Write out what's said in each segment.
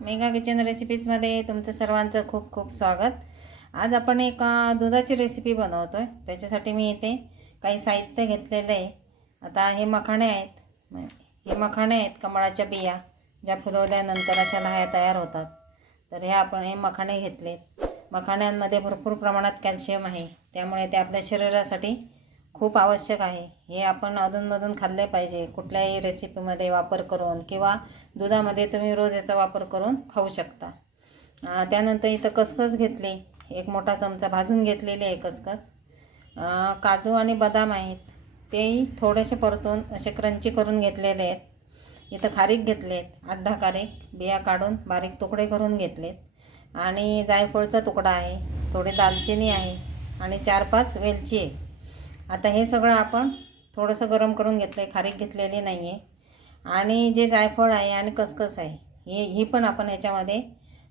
Mega kitchen रेसिपीजमध्ये तुमचं सर्वांचं खूप खूप स्वागत. आज आपण एक दुधाची रेसिपी बनवतो आहे त्याच्यासाठी मी इथे काही साहित्य घेतलेलं आहे. आता हे मखाणे आहेत. हे मखाणे आहेत कमळाच्या बिया ज्या फुलवल्यानंतर अशा लहाया तयार होतात. तर हे आपण हे मखाणे घेतलेत. मखाण्यांमध्ये भरपूर प्रमाणात कॅल्शियम आहे. त्यामुळे ते आपल्या शरीरासाठी खूप आवश्यक आहे. हे आपण अधूनमधून खाल्ले पाहिजे. कुठल्याही रेसिपीमध्ये वापर करून किंवा दुधामध्ये तुम्ही रोज याचा वापर करून खाऊ शकता. त्यानंतर इथं खसखस घेतली. एक मोठा चमचा भाजून घेतलेली आहे खसखस काजू आणि बदाम आहेत. तेही थोडेसे परतून असे क्रंची करून घेतलेले आहेत. इथं खारीक घेतलेत. आठ खारीक बिया काढून बारीक तुकडे करून घेतलेत. आणि जायफळचा तुकडा आहे. थोडी दालचिनी आहे. आणि चार पाच वेलची आहे. आता हे सगळं आपण थोडंसं गरम करून घेतलं आहे खारीक घेतलेली नाही आहे आणि जे जायफळ आहे आणि कसकस आहे हे ही पण आपण याच्यामध्ये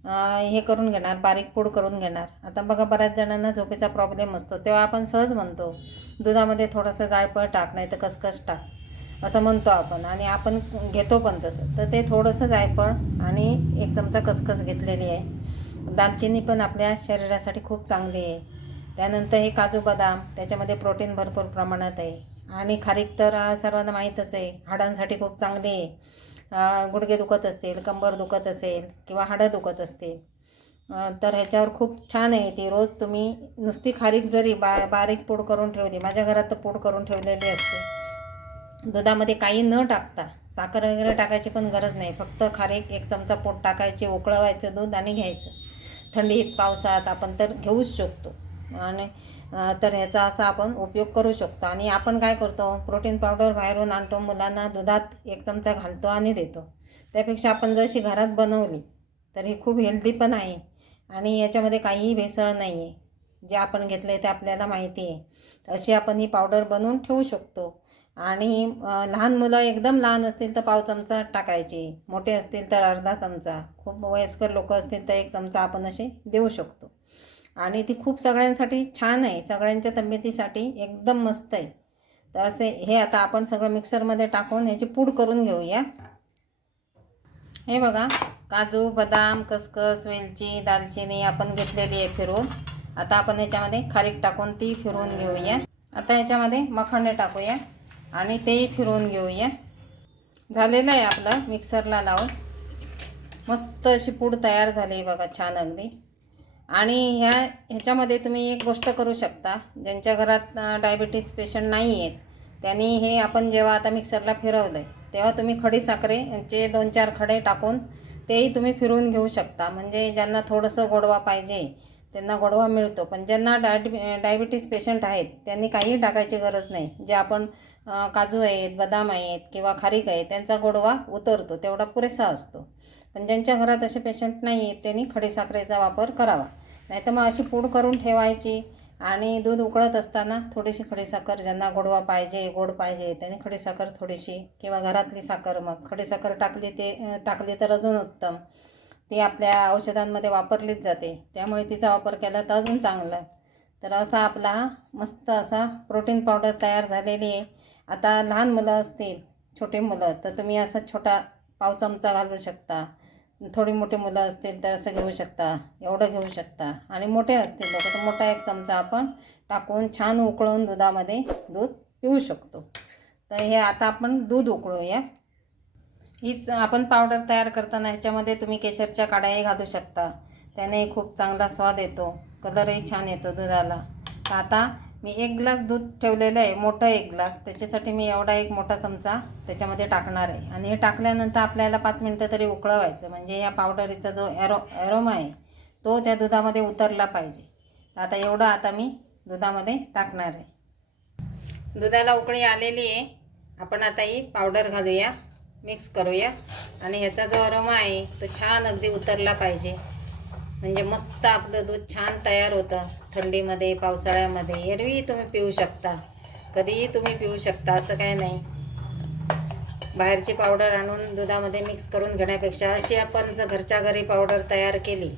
हे करून घेणार बारीक पूड करून घेणार. आता बघा बऱ्याच जणांना झोपेचा प्रॉब्लेम असतो. तेव्हा आपण सहज म्हणतो दुधामध्ये थोडंसं जायफळ टाक नाही तर कसकस टाक असं म्हणतो आपण. आणि आपण घेतो पण तसं. तर ते थोडंसं जायफळ आणि एक चमचा कसकस घेतलेली आहे. दालचिनी पण आपल्या शरीरासाठी खूप चांगली आहे. त्यानंतर हे काजू बदाम त्याच्यामध्ये प्रोटीन भरपूर प्रमाणात आहे. आणि खारीक तर सर्वांना माहीतच आहे. हाडांसाठी खूप चांगली आहे. गुडघे दुखत असतील कंबर दुखत असेल किंवा हाडं दुखत असतील तर ह्याच्यावर खूप छान आहे ती रोज तुम्ही नुसती खारीक जरी बा बारीक पूड करून ठेवली माझ्या घरात तर पूड करून ठेवलेली असते. दुधामध्ये काही न टाकता साखर वगैरे टाकायची पण गरज नाही. फक्त खारीक एक चमचा पोट टाकायचे उकळवायचं दूध आणि घ्यायचं. थंडीत पावसात आपण तर घेऊच शकतो. आणि तर ह्याचा असा आपण उपयोग करू शकतो. आणि आपण काय करतो प्रोटीन पावडर बाहेरून आणतो मुलांना दुधात एक चमचा घालतो आणि देतो. त्यापेक्षा आपण जशी घरात बनवली तर ही खूप हेल्दी पण आहे. आणि याच्यामध्ये काहीही भेसळ नाही आहे जे आपण घेतलं आहे ते आपल्याला माहिती आहे. अशी आपण ही पावडर बनवून ठेवू शकतो. आणि लहान मुलं एकदम लहान असतील तर पाव चमचा टाकायचे. मोठे असतील तर अर्धा चमचा. खूप वयस्कर लोक असतील तर एक चमचा आपण असे देऊ शकतो. आणि ती खूप सगळ्यांसाठी छान आहे. सगळ्यांच्या तब्येतीसाठी एकदम मस्त आहे. तर असे हे आता आपण सगळं मिक्सरमध्ये टाकून ह्याची पूड करून घेऊया. हे बघा काजू बदाम खसखस वेलची दालचिनी आपण घेतलेली आहे फिरवून आता आपण याच्यामध्ये खारीक टाकून ती फिरवून घेऊया. आता ह्याच्यामध्ये मखाणे टाकूया आणि तेही फिरवून घेऊया. झालेलं आहे आपलं मिक्सरला लावून. मस्त अशी पूड तयार झाली आहे बघा छान अगदी. आणि ह्या ह्याच्यामध्ये तुम्ही एक गोष्ट करू शकता ज्यांच्या घरात डायबिटीस पेशंट नाही आहेत त्यांनी हे आपण जेव्हा आता मिक्सरला फिरवलं आहे तेव्हा तुम्ही खडी साखरे यांचे दोन चार खडे टाकून तेही तुम्ही फिरवून घेऊ शकता. म्हणजे ज्यांना थोडंसं गोडवा पाहिजे त्यांना गोडवा मिळतो. पण ज्यांना डायबि डायबिटीस पेशंट आहेत त्यांनी काहीही टाकायची गरज नाही. जे आपण काजू आहेत बदाम आहेत किंवा खारीक आहे त्यांचा गोडवा उतरतो तेवढा पुरेसा असतो. पण ज्यांच्या घरात असे पेशंट नाही आहेत त्यांनी खडीसाखरेचा वापर करावा. नाही तर मग अशी पूड करून ठेवायची आणि दूध उकळत असताना थोडीशी खडीसाखर ज्यांना गोडवा पाहिजे गोड पाहिजे त्यांनी खडीसाखर थोडीशी किंवा घरातली साखर मग खडीसाखर टाकली ते टाकली तर अजून उत्तम. ती आपल्या औषधांमध्ये वापरलीच जाते. त्यामुळे तिचा वापर केला तर अजून चांगलं. तर असा आपला हा मस्त असा प्रोटीन पावडर तयार झालेली आहे. आता लहान मुलं असतील छोटे मुलं तर तुम्ही असा छोटा पाव चमचा घालू शकता. थोडी मोठी मुलं असतील तर असं घेऊ शकता. एवढं घेऊ शकता. आणि मोठे असतील लोक तर मोठा एक चमचा आपण टाकून छान उकळून दुधामध्ये दूध पिऊ शकतो. तर हे आता आपण दूध उकळूया. हीच आपण पावडर तयार करताना ह्याच्यामध्ये तुम्ही केशरच्या काड्याही घालू शकता. त्याने खूप चांगला स्वाद येतो. कलरही छान येतो दुधाला. तर आता मी एक ग्लास दूध ठेवलेलं आहे मोठं एक ग्लास. त्याच्यासाठी मी एवढा एक मोठा चमचा त्याच्यामध्ये टाकणार आहे. आणि हे टाकल्यानंतर आपल्याला पाच मिनटं तरी उकळवायचं. म्हणजे या पावडरीचा जो ॲरो ॲरोमा आहे तो त्या दुधामध्ये उतरला पाहिजे. तर आता एवढं आता मी दुधामध्ये टाकणार आहे. दुधाला उकळी आलेली आहे. आपण आता ही पावडर घालूया मिक्स करूया. आणि ह्याचा जो अरोमा आहे तो छान अगदी उतरला पाहिजे. म्हणजे मस्त आपलं दूध छान तयार होतं. थंडीमध्ये पावसाळ्यामध्ये. एरवी तुम्ही पिऊ शकता. कधीही तुम्ही पिऊ शकता असं काय नाही. बाहेरची पावडर आणून दुधामध्ये मिक्स करून घेण्यापेक्षा अशी आपण जर घरच्या घरी पावडर तयार केली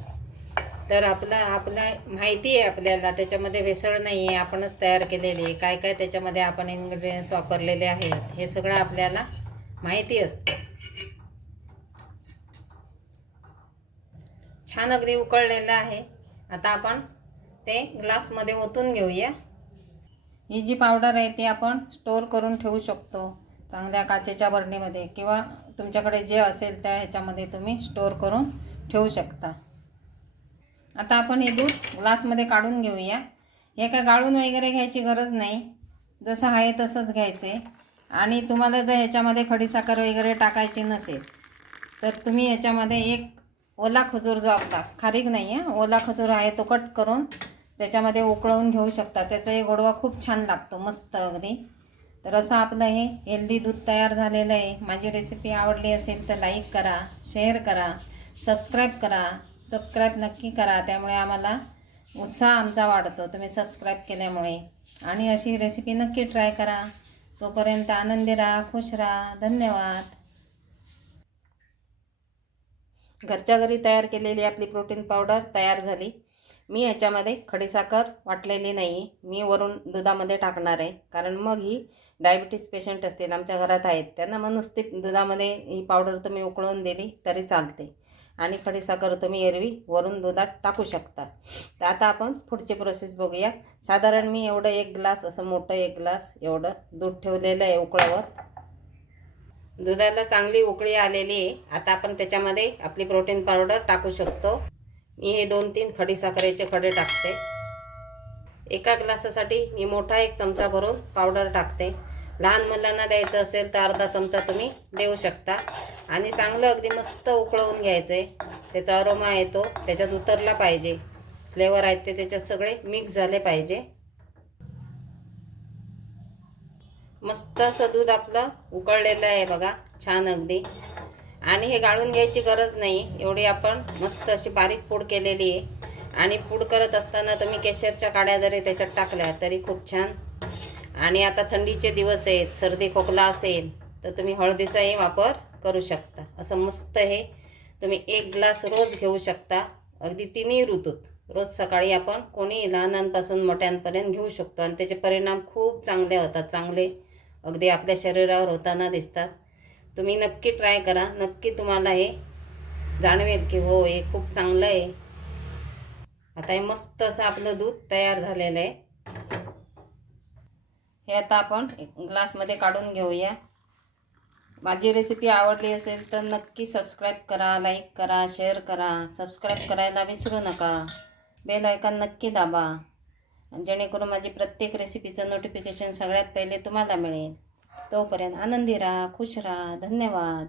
तर आपलं आपलं माहिती आहे आपल्याला. त्याच्यामध्ये भेसळ नाही आहे आपणच तयार केलेली आहे. काय काय त्याच्यामध्ये आपण इन्ग्रेडियंट्स वापरलेले आहेत हे सगळं आपल्याला माहिती असतं. छान अगदी उकळलेलं आहे. आता आपण ते ग्लासमध्ये ओतून घेऊया. ही जी पावडर आहे ती आपण स्टोअर करून ठेवू शकतो चांगल्या काचेच्या बरणीमध्ये किंवा तुमच्याकडे जे असेल त्या ह्याच्यामध्ये तुम्ही स्टोअर करून ठेवू शकता. आता आपण हे दूध ग्लासमध्ये काढून घेऊया. हे काय गाळून वगैरे घ्यायची गरज नाही. जसं आहे तसंच घ्यायचे. आणि तुम्हाला जर ह्याच्यामध्ये खडीसाखर वगैरे टाकायची नसेल तर तुम्ही ह्याच्यामध्ये एक ओला खजूर जो आपला खारीक नाही आहे ओला खजूर आहे तो कट करून त्याच्यामध्ये उकळवून घेऊ शकता. त्याचा गोडवा खूप छान लागतो मस्त अगदी. तर असं आपलं हे हेल्दी दूध तयार झालेलं आहे. माझी रेसिपी आवडली असेल तर लाईक करा शेअर करा सबस्क्राईब करा. सबस्क्राईब नक्की करा त्यामुळे आम्हाला उत्साह आमचा वाढतो. तुम्ही सबस्क्राईब केल्यामुळे. आणि अशी रेसिपी नक्की ट्राय करा. तोपर्यंत आनंदी राहा खुश राहा. धन्यवाद. घरच्या घरी तयार केलेली आपली प्रोटीन पावडर तयार झाली. मी ह्याच्यामध्ये खडीसाखर वाटलेली नाही मी वरून दुधामध्ये टाकणार आहे. कारण मग ही डायबिटीस पेशंट असतील आमच्या घरात आहेत त्यांना मग नुसती दुधामध्ये ही पावडर तुम्ही उकळून दिली तरी चालते. आणि खडीसाखर तुम्ही एरवी वरून दुधात टाकू शकता. तर आता आपण पुढची प्रोसेस बघूया. साधारण मी एवढं एक ग्लास असं मोठं एक ग्लास एवढं दूध ठेवलेलं आहे उकळावर. दुधाला चांगली उकळी आलेली आहे. आता आपण त्याच्यामध्ये आपली प्रोटीन पावडर टाकू शकतो. मी हे दोन तीन खडी साखरेचे खडे टाकते. एका ग्लासासाठी मी मोठा एक चमचा भरून पावडर टाकते. लहान मुलांना द्यायचं असेल तर अर्धा चमचा तुम्ही देऊ शकता. आणि चांगलं अगदी मस्त उकळवून घ्यायचं आहे त्याचा अरोमा येतो. त्याच्यात उतरला पाहिजे. फ्लेवर आहेत ते त्याच्यात सगळे मिक्स झाले पाहिजे. मस्त असं दूध आपलं उकळलेलं आहे बघा छान अगदी. आणि हे गाळून घ्यायची गरज नाही एवढी आपण मस्त अशी बारीक पूड केलेली आहे. आणि पूड करत असताना तुम्ही केशरच्या काड्या जरी त्याच्यात टाकल्या तरी खूप छान. आणि आता थंडीचे दिवस आहेत सर्दी खोकला असेल तर तुम्ही हळदीचाही वापर करू शकता. असं मस्त हे तुम्ही एक ग्लास रोज घेऊ शकता अगदी तिन्ही ऋतूत. रोज सकाळी आपण कोणी लहानांपासून मोठ्यांपर्यंत घेऊ शकतो आणि त्याचे परिणाम खूप चांगले होतात चांगले अगदी आपल्या शरीरावर होताना दिसतात. तुम्ही नक्की ट्राय करा. नक्की तुम्हाला हे जाणवेल की हो हे खूप चांगलं आहे. आता हे मस्त असं आपलं दूध तयार झालेलं आहे. हे आता आपण ग्लासमध्ये काढून घेऊया. माझी रेसिपी आवडली असेल तर नक्की सबस्क्राईब करा लाईक करा शेअर करा. सबस्क्राईब करायला विसरू नका. बेल आयकॉन नक्की दाबा. जेणेकरून माझी प्रत्येक रेसिपीचं नोटिफिकेशन सगळ्यात पहिले तुम्हाला मिळेल. तोपर्यंत आनंदी राहा खुश राहा. धन्यवाद.